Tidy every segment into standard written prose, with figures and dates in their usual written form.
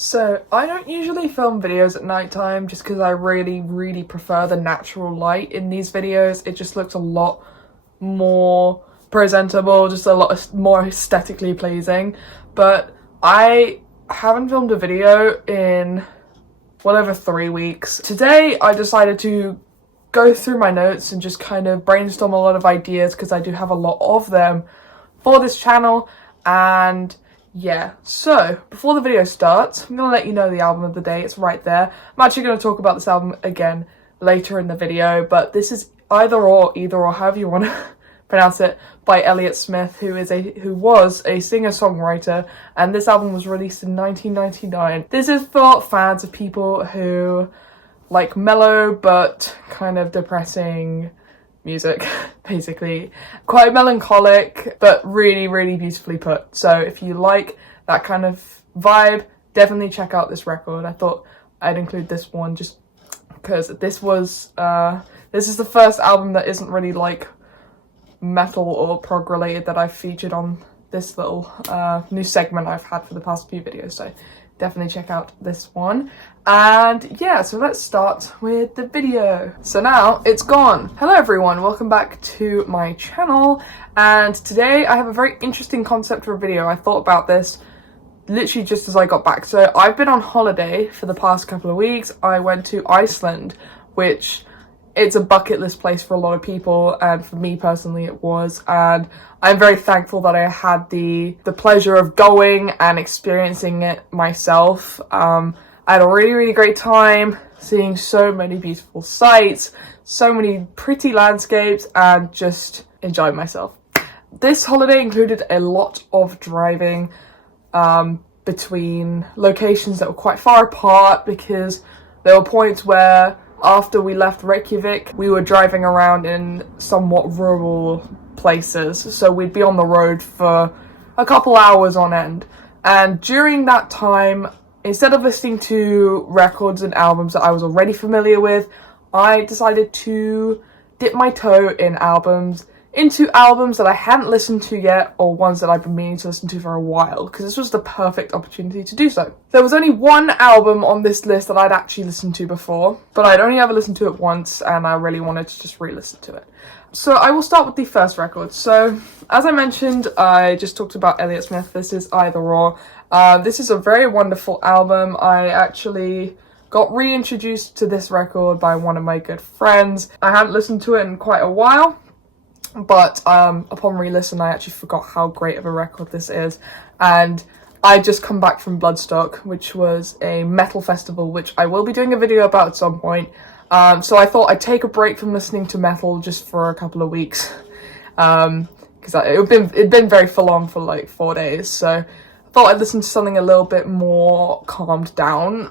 So I don't usually film videos at nighttime just because I really prefer the natural light in these videos. It just looks a lot more presentable, just a lot more aesthetically pleasing. But I haven't filmed a video in whatever 3 weeks. Today I decided to go through my notes and just kind of brainstorm a lot of ideas because I do have a lot of them for this channel. And yeah, so before the video starts, I'm gonna let you know the album of the day. It's right there. I'm actually going to talk about this album again later in the video, but this is either or, however you want to pronounce it, by Elliott Smith, who was a singer-songwriter, and this album was released in 1999. This is for fans of people who like mellow but kind of depressing music, basically. Quite melancholic, but really beautifully put. So if you like that kind of vibe, definitely check out this record. I thought I'd include this one just because this is the first album that isn't really like metal or prog related that I've featured on this little new segment I've had for the past few videos. So definitely check out this one. And yeah, so let's start with the video. So now it's gone. Hello everyone, welcome back to my channel. And today I have a very interesting concept for a video. I thought about this literally just as I got back. So I've been on holiday for the past couple of weeks. I went to Iceland, which it's a bucket list place for a lot of people, and for me personally it was, and I'm very thankful that I had the pleasure of going and experiencing it myself. I had a really great time seeing so many beautiful sights, so many pretty landscapes, and just enjoyed myself. This holiday included a lot of driving between locations that were quite far apart, because there were points where after we left Reykjavik, we were driving around in somewhat rural places, so we'd be on the road for a couple hours on end. And during that time, instead of listening to records and albums that I was already familiar with, I decided to dip my toe into albums that I hadn't listened to yet, or ones that I've been meaning to listen to for a while, because this was the perfect opportunity to do so. There was only one album on this list that I'd actually listened to before, but I'd only ever listened to it once, and I really wanted to just re-listen to it. So I will start with the first record. So, as I mentioned, I just talked about Elliott Smith. This is Either Or. This is a very wonderful album. I actually got reintroduced to this record by one of my good friends. I hadn't listened to it in quite a while, but upon re-listen I actually forgot how great of a record this is. And I just come back from Bloodstock, which was a metal festival, which I will be doing a video about at some point. So I thought I'd take a break from listening to metal just for a couple of weeks, because it'd been very full on for like 4 days, so I thought I'd listen to something a little bit more calmed down.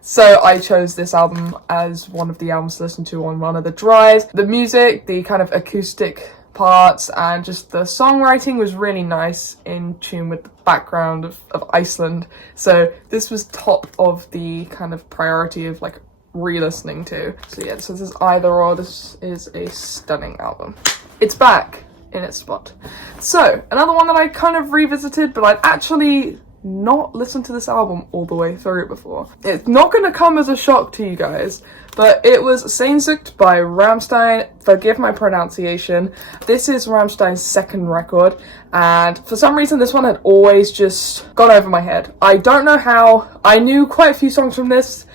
So I chose this album as one of the albums to listen to on one of the drives. The music, the kind of acoustic parts, and just the songwriting was really nice, in tune with the background of Iceland. So this was top of the kind of priority of like re-listening to. So yeah, so this is Either Or. This is a stunning album. It's back in its spot. So another one that I kind of revisited, but I'd actually not listened to this album all the way through before. It's not going to come as a shock to you guys, but it was Sehnsucht by Rammstein. Forgive my pronunciation. This is Rammstein's second record, and for some reason this one had always just gone over my head. I don't know how. I knew quite a few songs from this,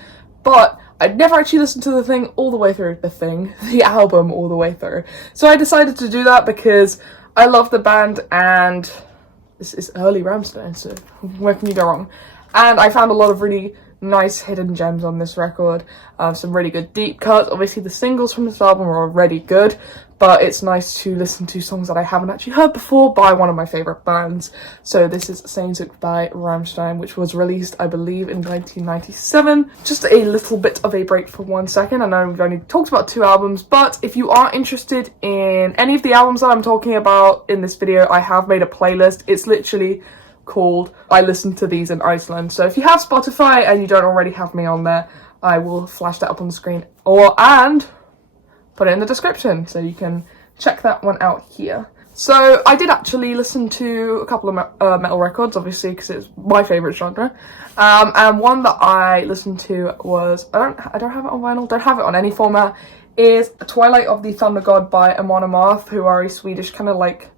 but I'd never actually listened to the album all the way through. So I decided to do that because I love the band, and this is early Rammstein, so where can you go wrong? And I found a lot of really nice hidden gems on this record. Some really good deep cuts. Obviously the singles from this album are already good, but it's nice to listen to songs that I haven't actually heard before by one of my favourite bands. So this is Sehnsucht by Rammstein, which was released, I believe, in 1997. Just a little bit of a break for 1 second. I know we've only talked about 2 albums, but if you are interested in any of the albums that I'm talking about in this video, I have made a playlist. It's literally called I Listened to These in Iceland. So if you have Spotify and you don't already have me on there, I will flash that up on the screen and put it in the description, so you can check that one out here. So I did actually listen to a couple of metal records, obviously, because it's my favourite genre. And one that I listened to was, I don't have it on vinyl, don't have it on any format, is Twilight of the Thunder God by Niamh, who are a Swedish kind of like,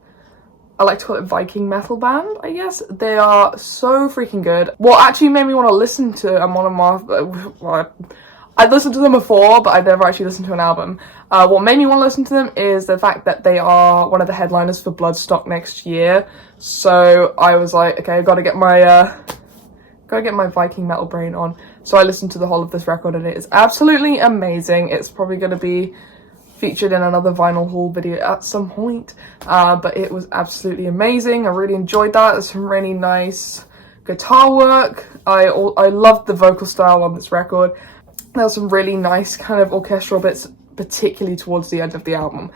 I like to call it Viking metal band, I guess. They are so freaking good. What actually made me want to listen to Niamh, well, I'd listened to them before, but I'd never actually listened to an album. What made me want to listen to them is the fact that they are one of the headliners for Bloodstock next year. So I was like, okay, I've got to get my Viking metal brain on. So I listened to the whole of this record and it is absolutely amazing. It's probably going to be featured in another vinyl haul video at some point. But it was absolutely amazing. I really enjoyed that. There's some really nice guitar work. I loved the vocal style on this record. There's some really nice kind of orchestral bits, particularly towards the end of the album.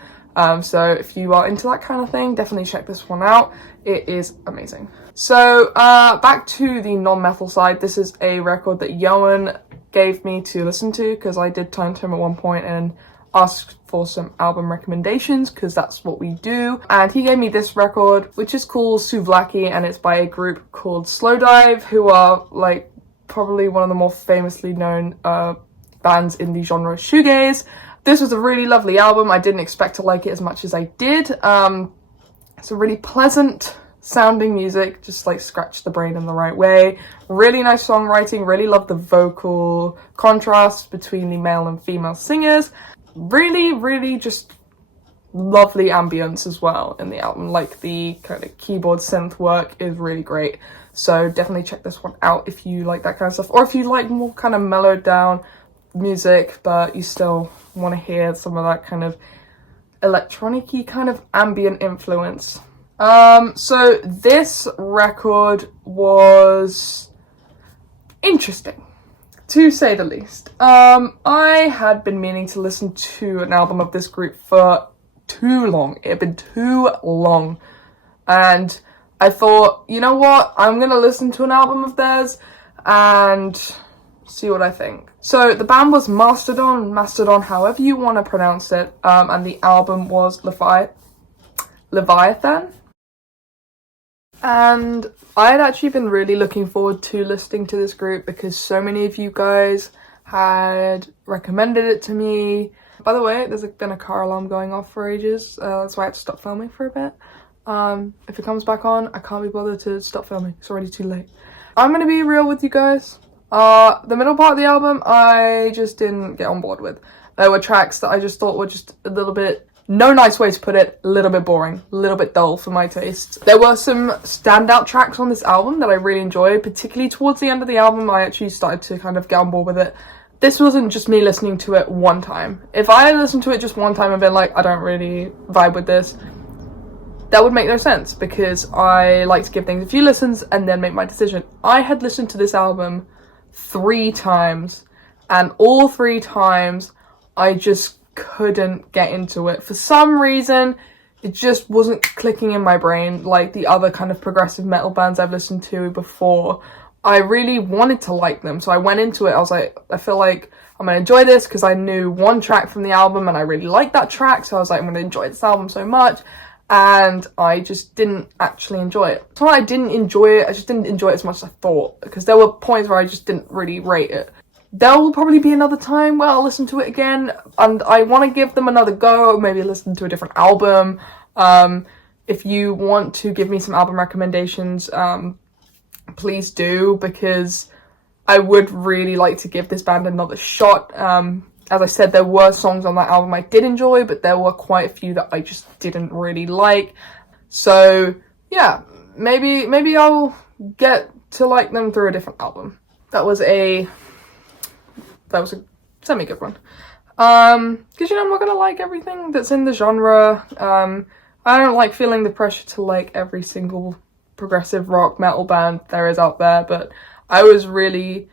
So if you are into that kind of thing, definitely check this one out. It is amazing. So back to the non-metal side, this is a record that Johan gave me to listen to because I did turn to him at one point and asked for some album recommendations because that's what we do. And he gave me this record, which is called Souvlaki, and it's by a group called Slowdive, who are like probably one of the more famously known bands in the genre shoegaze. This was a really lovely album. I didn't expect to like it as much as I did. It's a really pleasant sounding music, just like scratch the brain in the right way. Really nice songwriting, really love the vocal contrast between the male and female singers. Really just lovely ambience as well in the album. Like the kind of keyboard synth work is really great. So definitely check this one out if you like that kind of stuff, or if you like more kind of mellowed down music but you still want to hear some of that kind of electronic-y kind of ambient influence. So this record was interesting, to say the least. I had been meaning to listen to an album of this group for too long. It had been too long. And I thought, you know what? I'm gonna listen to an album of theirs and see what I think. So the band was Mastodon, however you want to pronounce it. And the album was Leviathan. And I had actually been really looking forward to listening to this group because so many of you guys had recommended it to me. By the way, there's been a car alarm going off for ages, that's why I had to stop filming for a bit. If it comes back on, I can't be bothered to stop filming. It's already too late. I'm gonna be real with you guys. The middle part of the album, I just didn't get on board with. There were tracks that I just thought were just a little bit, no nice way to put it, a little bit boring, a little bit dull for my taste. There were some standout tracks on this album that I really enjoyed, particularly towards the end of the album. I actually started to kind of get on board with it. This wasn't just me listening to it one time. If I had listened to it just one time and been like, I don't really vibe with this, that would make no sense because I like to give things a few listens and then make my decision. I had listened to this album 3 times and all 3 times I just couldn't get into it. For some reason, it just wasn't clicking in my brain like the other kind of progressive metal bands I've listened to before. I really wanted to like them, so I went into it, I was like, I feel like I'm gonna enjoy this because I knew one track from the album and I really liked that track, so I was like, I'm gonna enjoy this album so much, and I just didn't actually enjoy it. It's not I didn't enjoy it, I just didn't enjoy it as much as I thought, because there were points where I just didn't really rate it. There will probably be another time where I'll listen to it again, and I want to give them another go, maybe listen to a different album. If you want to give me some album recommendations, please do, because I would really like to give this band another shot. As I said, there were songs on that album I did enjoy, but there were quite a few that I just didn't really like. So yeah, maybe I'll get to like them through a different album. That was a semi-good one. Because, you know, I'm not gonna like everything that's in the genre. I don't like feeling the pressure to like every single progressive rock metal band there is out there, but I was really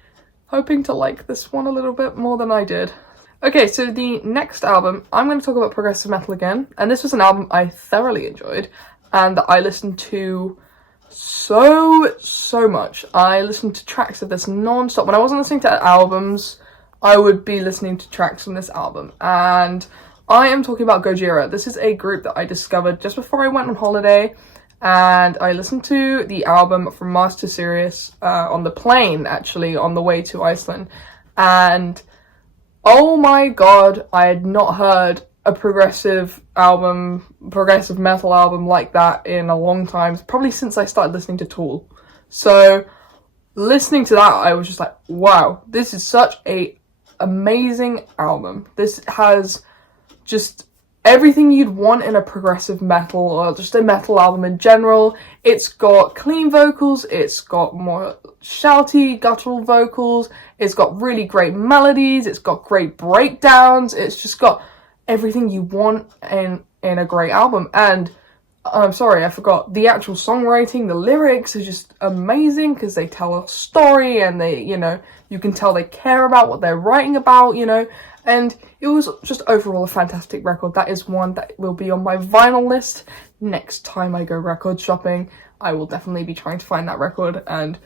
hoping to like this one a little bit more than I did. Okay, so the next album, I'm going to talk about progressive metal again, and this was an album I thoroughly enjoyed, and that I listened to so much. I listened to tracks of this non-stop. When I wasn't listening to albums, I would be listening to tracks from this album, and I am talking about Gojira. This is a group that I discovered just before I went on holiday, and I listened to the album from Master Sirius on the plane, actually, on the way to Iceland, and oh my god, I had not heard a progressive metal album like that in a long time, probably since I started listening to Tool. So listening to that, I was just like, wow, this is such a amazing album. This has just everything you'd want in a progressive metal, or just a metal album in general. It's got clean vocals, it's got more shouty, guttural vocals, it's got really great melodies, it's got great breakdowns, it's just got everything you want in a great album. And I'm sorry, I forgot, the actual songwriting, the lyrics are just amazing because they tell a story, and they, you know, you can tell they care about what they're writing about, you know, and it was just overall a fantastic record. That is one that will be on my vinyl list next time I go record shopping. I will definitely be trying to find that record, and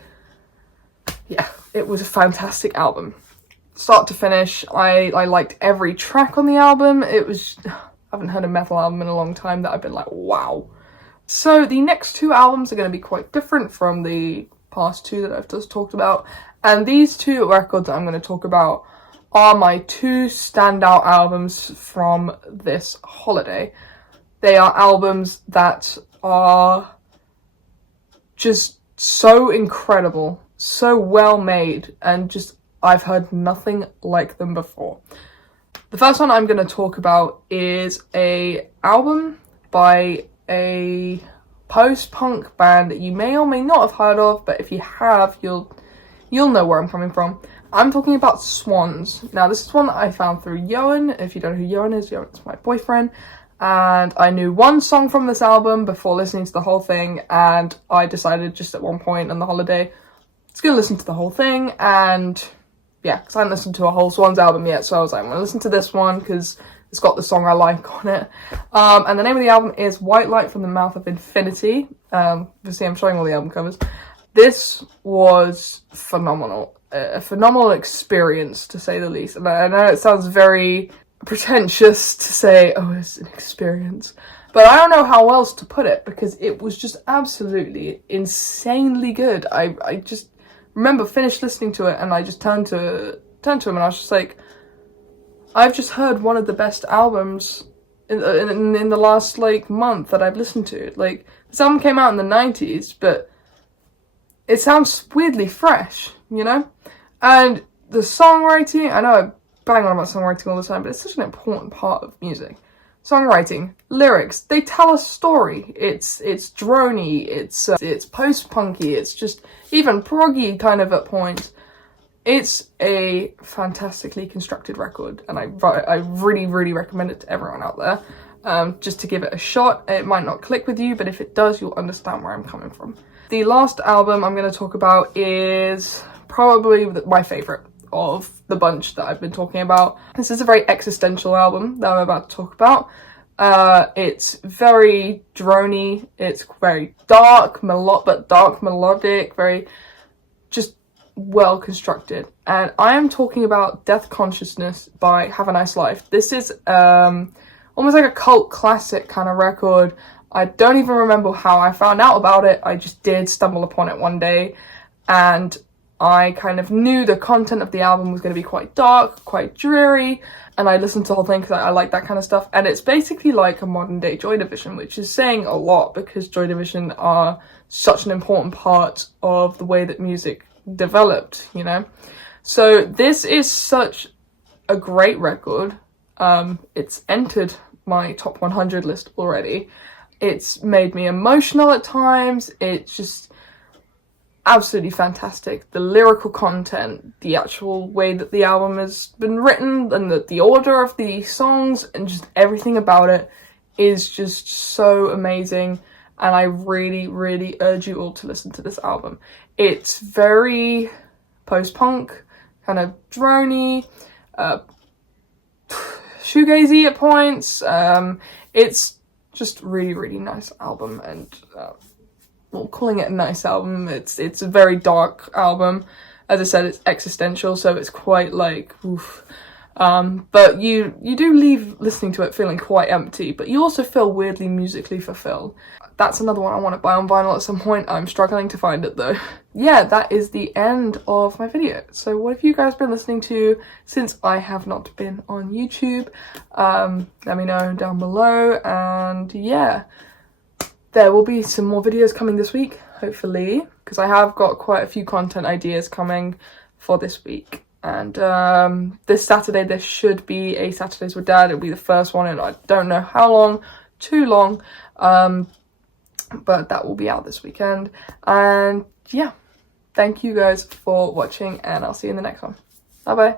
yeah, it was a fantastic album. Start to finish, I liked every track on the album. It was, I haven't heard a metal album in a long time that I've been like, wow. So the next two albums are going to be quite different from the past two that I've just talked about, and these two records that I'm going to talk about are my two standout albums from this holiday. They are albums that are just so incredible, so well made, and just I've heard nothing like them before. The first one I'm going to talk about is a album by a post-punk band that you may or may not have heard of, but if you have, you'll know where I'm coming from. I'm talking about Swans. Now, this is one that I found through Johan. If you don't know who Johan is my boyfriend. And I knew one song from this album before listening to the whole thing, and I decided just at one point on the holiday, I was going to listen to the whole thing, and yeah, because I hadn't listened to a whole Swans album yet, so I was like, I'm going to listen to this one because it's got the song I like on it. And the name of the album is White Light from the Mouth of Infinity. Obviously, I'm showing all the album covers. This was phenomenal. A phenomenal experience, to say the least. And I know it sounds very pretentious to say, oh, it's an experience. But I don't know how else to put it, because it was just absolutely insanely good. I just remember finished listening to it, and I just turned to him, and I was just like, I've just heard one of the best albums in the last, like, month that I've listened to. Like, this album came out in the 90s, but it sounds weirdly fresh, you know? And the songwriting, I know I bang on about songwriting all the time, but it's such an important part of music. Songwriting, lyrics, they tell a story. It's droney, it's post-punky, it's just even proggy kind of at points. It's a fantastically constructed record, and I really, really recommend it to everyone out there. Just to give it a shot. It might not click with you, but if it does, you'll understand where I'm coming from. The last album I'm going to talk about is probably my favourite of the bunch that I've been talking about. This is a very existential album that I'm about to talk about. It's very droney, it's very dark, dark melodic, very just well constructed. And I am talking about Death Consciousness by Have a Nice Life. This is almost like a cult classic kind of record. I don't even remember how I found out about it. I just did stumble upon it one day, and I kind of knew the content of the album was going to be quite dark, quite dreary, and I listened to the whole thing because I like that kind of stuff. And it's basically like a modern day Joy Division, which is saying a lot because Joy Division are such an important part of the way that music developed, you know? So this is such a great record. It's entered my top 100 list already. It's made me emotional at times. It's just absolutely fantastic. The lyrical content, the actual way that the album has been written, and the order of the songs, and just everything about it is just so amazing. And I really, really urge you all to listen to this album. It's very post-punk, kind of droney, shoegazy at points. It's just really, really nice album, and well, calling it a nice album, it's a very dark album. As I said, it's existential, so it's quite like, oof. But you do leave listening to it feeling quite empty, but you also feel weirdly musically fulfilled. That's another one I want to buy on vinyl at some point. I'm struggling to find it though. Yeah, that is the end of my video. So what have you guys been listening to since I have not been on YouTube? Let me know down below, and yeah, there will be some more videos coming this week, hopefully, because I have got quite a few content ideas coming for this week. And this Saturday there should be a Saturdays with Dad. It'll be the first one in I don't know how long, too long, but that will be out this weekend. And yeah, thank you guys for watching, and I'll see you in the next one. Bye bye.